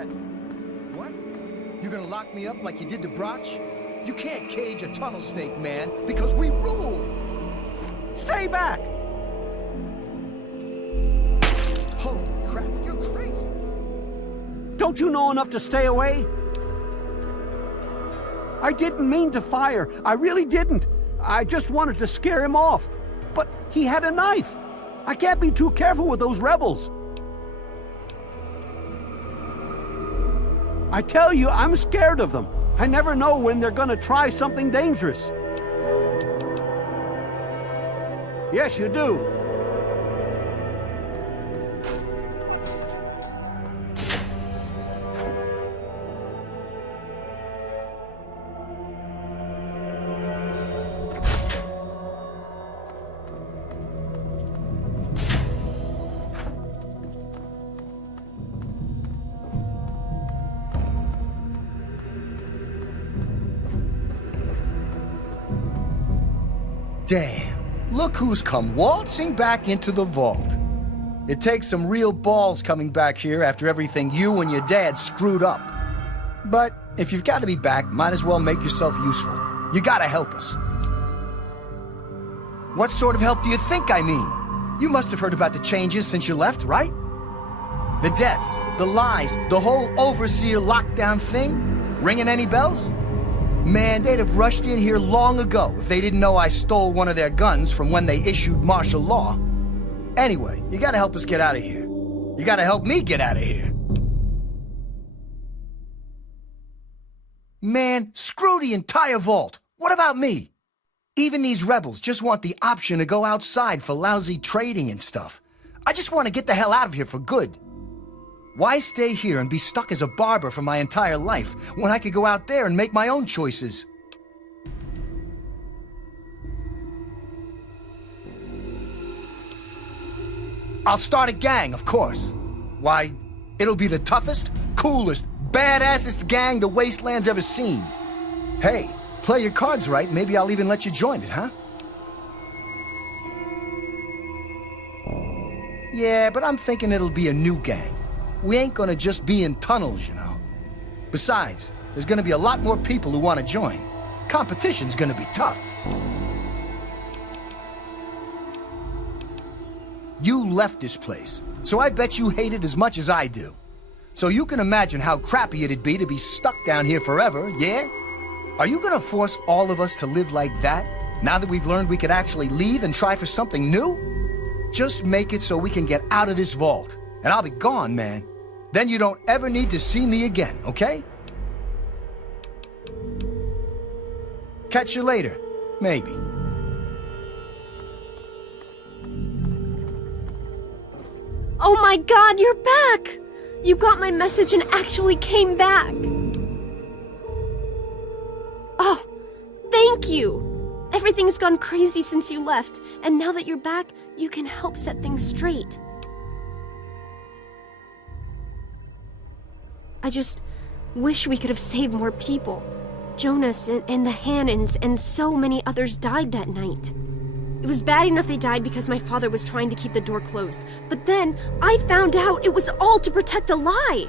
threat. What? You're gonna lock me up like you did to Broch? You can't cage a tunnel snake, man, because we rule! Stay back! Holy crap, you're crazy! Don't you know enough to stay away? I didn't mean to fire. I really didn't. I just wanted to scare him off. But he had a knife. I can't be too careful with those rebels. I tell you, I'm scared of them. I never know when they're gonna try something dangerous. Yes, you do. Damn, look who's come waltzing back into the vault. It takes some real balls coming back here after everything you and your dad screwed up. But if you've got to be back, might as well make yourself useful. You gotta help us. What sort of help do you think I mean? You must have heard about the changes since you left, right? The deaths, the lies, the whole overseer lockdown thing? Ringing any bells? Man, they'd have rushed in here long ago if they didn't know I stole one of their guns from when they issued martial law. Anyway, you gotta help us get out of here. You gotta help me get out of here. Man, screw the entire vault. What about me? Even these rebels just want the option to go outside for lousy trading and stuff. I just want to get the hell out of here for good. Why stay here and be stuck as a barber for my entire life when I could go out there and make my own choices? I'll start a gang, of course. Why, it'll be the toughest, coolest, badassest gang the Wasteland's ever seen. Hey, play your cards right, maybe I'll even let you join it, huh? Yeah, but I'm thinking it'll be a new gang. We ain't gonna just be in tunnels, you know. Besides, there's gonna be a lot more people who want to join. Competition's gonna be tough. You left this place, so I bet you hate it as much as I do. So you can imagine how crappy it'd be to be stuck down here forever, yeah? Are you gonna force all of us to live like that, now that we've learned we could actually leave and try for something new? Just make it so we can get out of this vault, and I'll be gone, man. Then you don't ever need to see me again, okay? Catch you later, maybe. Oh my God, you're back! You got my message and actually came back! Oh, thank you! Everything's gone crazy since you left, and now that you're back, you can help set things straight. I just wish we could have saved more people. Jonas and the Hannons and so many others died that night. It was bad enough they died because my father was trying to keep the door closed. But then, I found out it was all to protect a lie.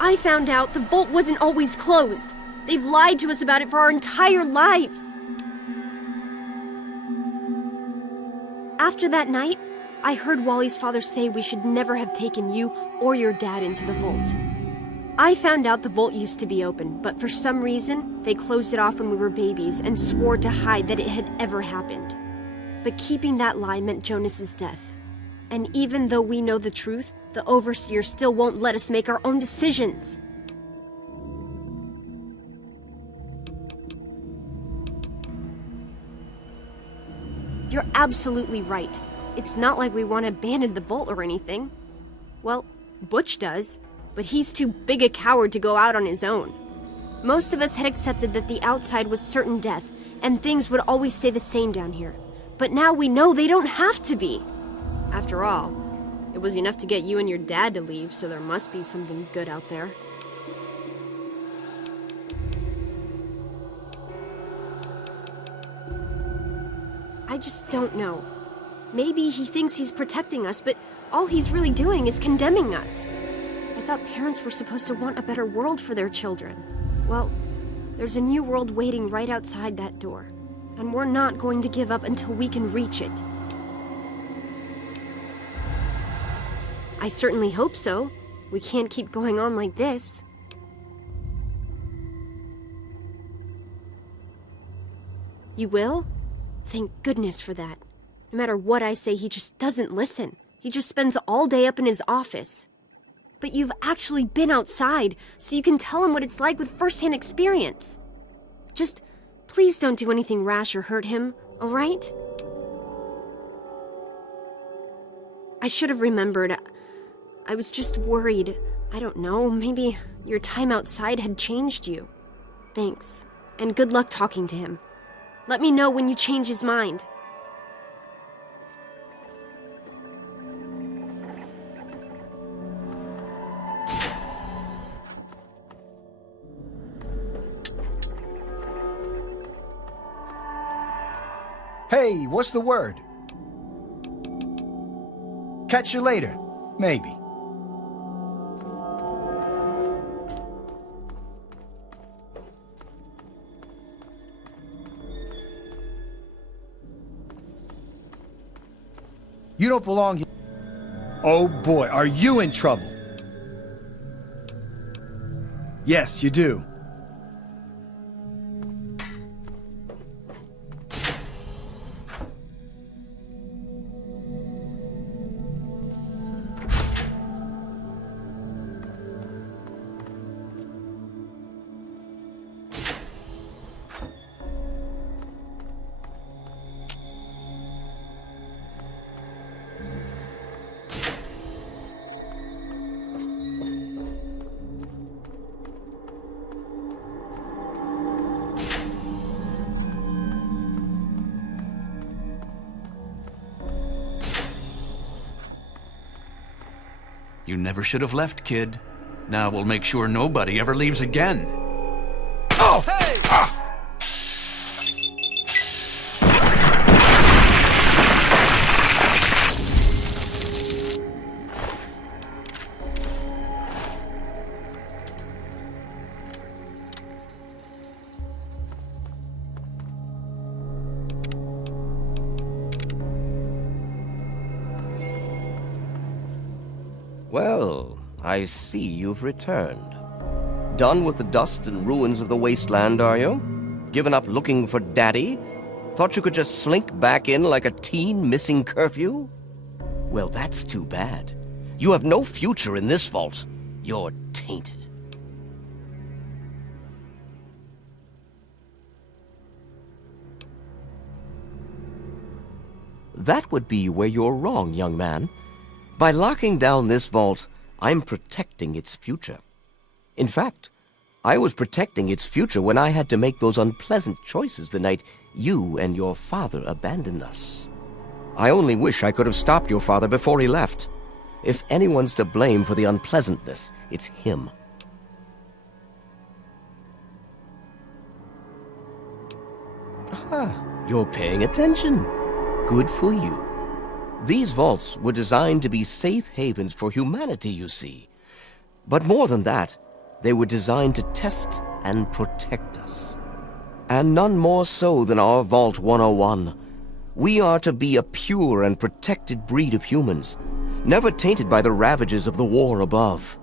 I found out the vault wasn't always closed. They've lied to us about it for our entire lives. After that night, I heard Wally's father say we should never have taken you or your dad into the vault. I found out the vault used to be open, but for some reason, they closed it off when we were babies and swore to hide that it had ever happened. But keeping that lie meant Jonas's death. And even though we know the truth, the Overseer still won't let us make our own decisions. You're absolutely right. It's not like we want to abandon the vault or anything. Well, Butch does, but he's too big a coward to go out on his own. Most of us had accepted that the outside was certain death, and things would always stay the same down here. But now we know they don't have to be. After all, it was enough to get you and your dad to leave, so there must be something good out there. I just don't know. Maybe he thinks he's protecting us, but all he's really doing is condemning us. I thought parents were supposed to want a better world for their children. Well, there's a new world waiting right outside that door. And we're not going to give up until we can reach it. I certainly hope so. We can't keep going on like this. You will? Thank goodness for that. No matter what I say, he just doesn't listen. He just spends all day up in his office. But you've actually been outside, so you can tell him what it's like with first-hand experience. Just, please don't do anything rash or hurt him, all right? I should have remembered. I was just worried. I don't know, maybe your time outside had changed you. Thanks, and good luck talking to him. Let me know when you change his mind. Hey, what's the word? Catch you later, maybe. You don't belong here. Oh boy, are you in trouble? Yes, you do. You never should have left, kid. Now we'll make sure nobody ever leaves again. Oh! Hey! Well, I see you've returned. Done with the dust and ruins of the wasteland, are you? Given up looking for Daddy? Thought you could just slink back in like a teen missing curfew? Well, that's too bad. You have no future in this vault. You're tainted. That would be where you're wrong, young man. By locking down this vault, I'm protecting its future. In fact, I was protecting its future when I had to make those unpleasant choices the night you and your father abandoned us. I only wish I could have stopped your father before he left. If anyone's to blame for the unpleasantness, it's him. Ah, you're paying attention. Good for you. These vaults were designed to be safe havens for humanity, you see. But more than that, they were designed to test and protect us. And none more so than our Vault 101. We are to be a pure and protected breed of humans, never tainted by the ravages of the war above.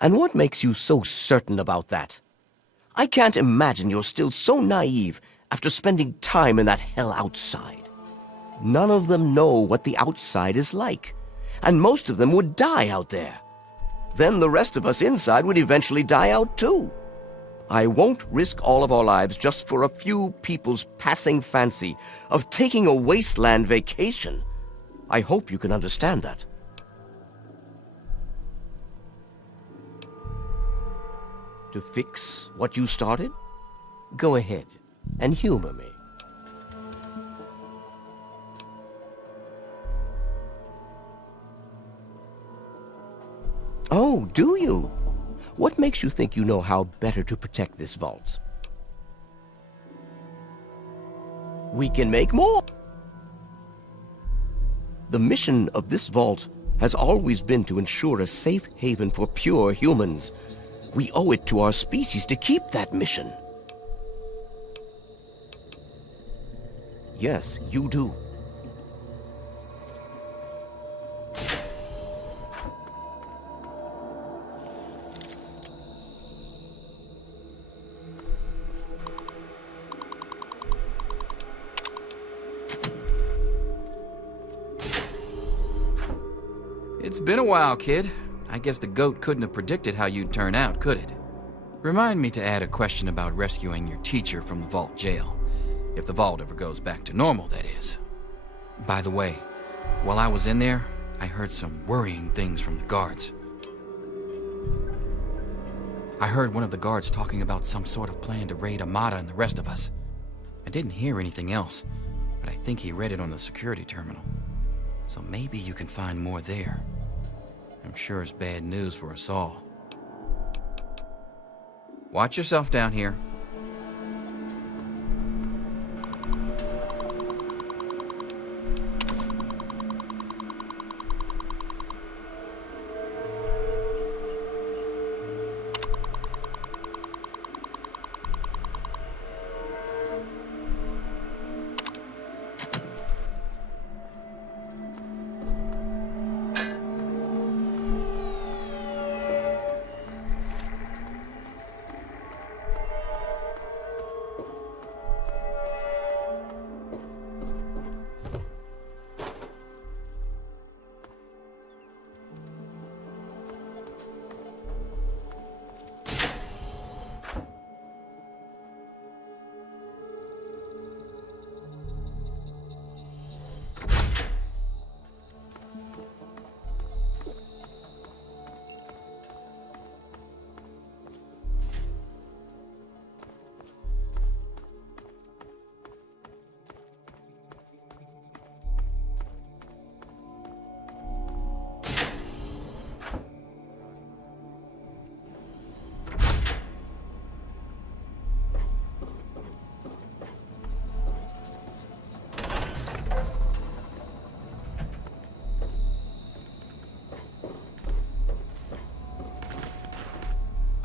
And what makes you so certain about that? I can't imagine you're still so naive after spending time in that hell outside. None of them know what the outside is like, and most of them would die out there. Then the rest of us inside would eventually die out too. I won't risk all of our lives just for a few people's passing fancy of taking a wasteland vacation. I hope you can understand that. To fix what you started? Go ahead and humor me. Oh, do you? What makes you think you know how better to protect this vault? We can make more. The mission of this vault has always been to ensure a safe haven for pure humans. We owe it to our species to keep that mission. Yes, you do. It's been a while, kid. I guess the goat couldn't have predicted how you'd turn out, could it? Remind me to add a question about rescuing your teacher from the vault jail. If the vault ever goes back to normal, that is. By the way, while I was in there, I heard some worrying things from the guards. I heard one of the guards talking about some sort of plan to raid Amada and the rest of us. I didn't hear anything else, but I think he read it on the security terminal. So maybe you can find more there. I'm sure it's bad news for us all. Watch yourself down here.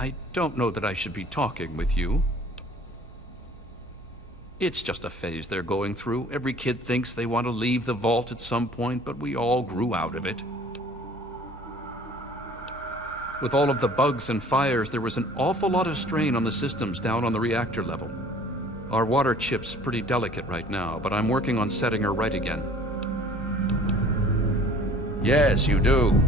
I don't know that I should be talking with you. It's just a phase they're going through. Every kid thinks they want to leave the vault at some point, but we all grew out of it. With all of the bugs and fires, there was an awful lot of strain on the systems down on the reactor level. Our water chip's pretty delicate right now, but I'm working on setting her right again. Yes, you do.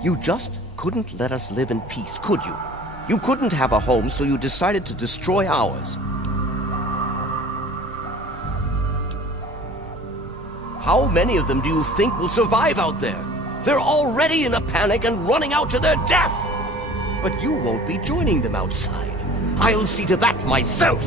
You just couldn't let us live in peace, could you? You couldn't have a home, so you decided to destroy ours. How many of them do you think will survive out there? They're already in a panic and running out to their death! But you won't be joining them outside. I'll see to that myself!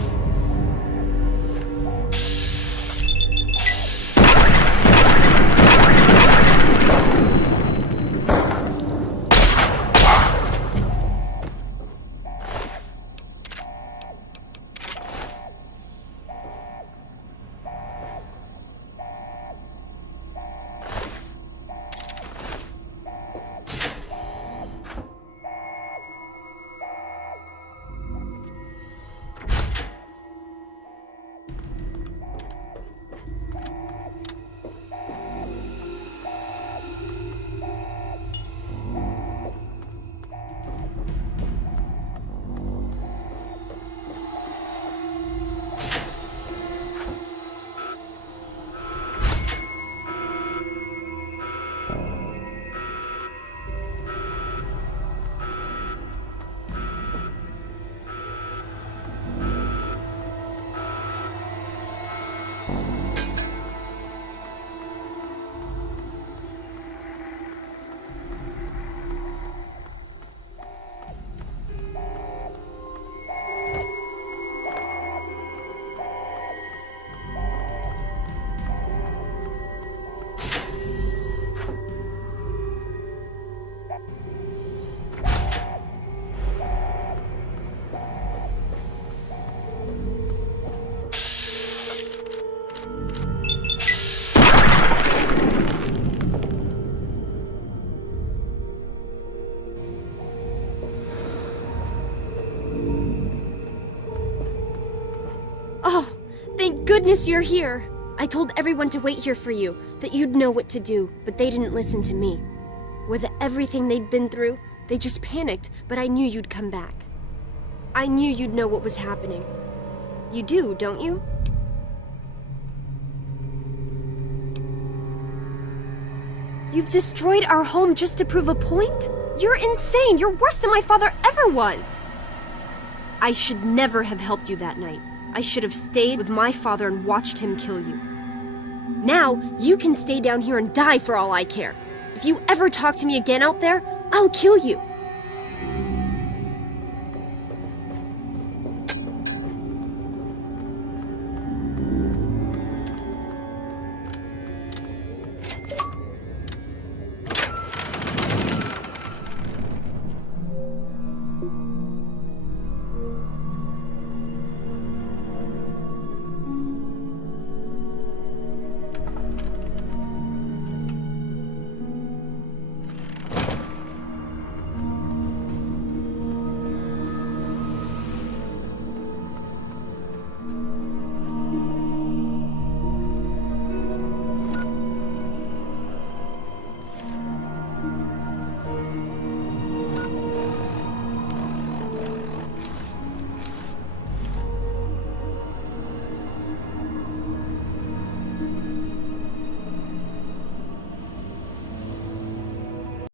Oh, thank goodness you're here. I told everyone to wait here for you, that you'd know what to do, but they didn't listen to me. With everything they'd been through, they just panicked, but I knew you'd come back. I knew you'd know what was happening. You do, don't you? You've destroyed our home just to prove a point? You're insane! You're worse than my father ever was! I should never have helped you that night. I should have stayed with my father and watched him kill you. Now, you can stay down here and die for all I care. If you ever talk to me again out there, I'll kill you.